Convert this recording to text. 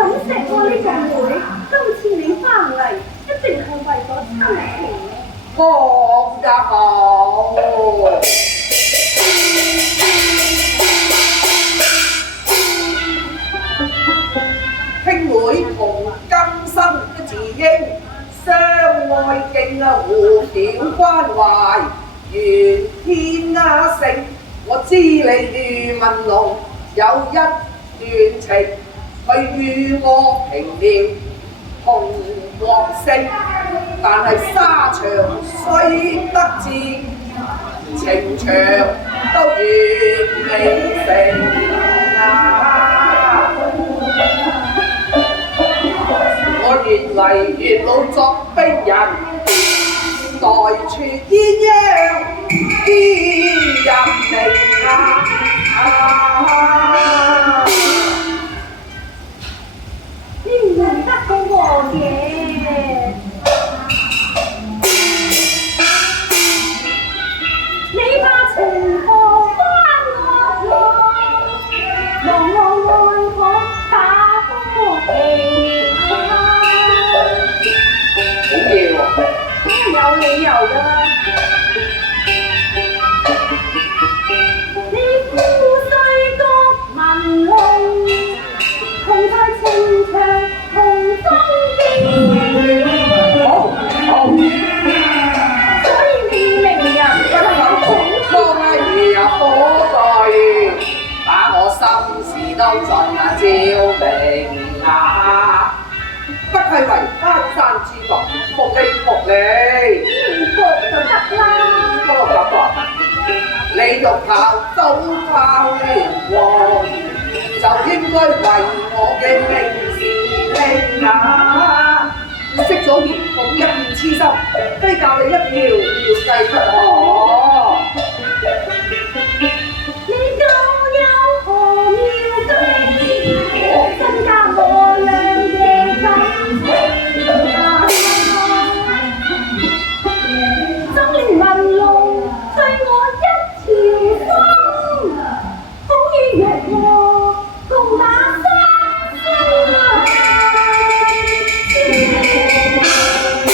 咁錫我呢個妹，今次你翻嚟一定係為咗親情。講得好。兄妹同根生的自應，相愛敬互表關懷，緣天性。我知你遇文龍有一段情，佢與我平了同國姓，但係沙場雖得志，情長都願未成啊！我原為月老作兵人，代傳鴛鴦天入命啊！你唔認得嗰個嘅？你把情何關我內，望我愛可打波旗啊！好嘢喎！有理由㗎。你富帥國文龍，同在情場同中經。好，所以你名人不能同當一日火對，把我心事都盡照明啊！不愧為攀山之王，服你。服就得啦。不過咁話，你欲靠早靠聯王，就應該為我嘅名字拼啊！你識咗言鳳一片痴心，非教你一條條計出我。你究有何妙計，增加我倆嘅感情啊！中年文龍對我一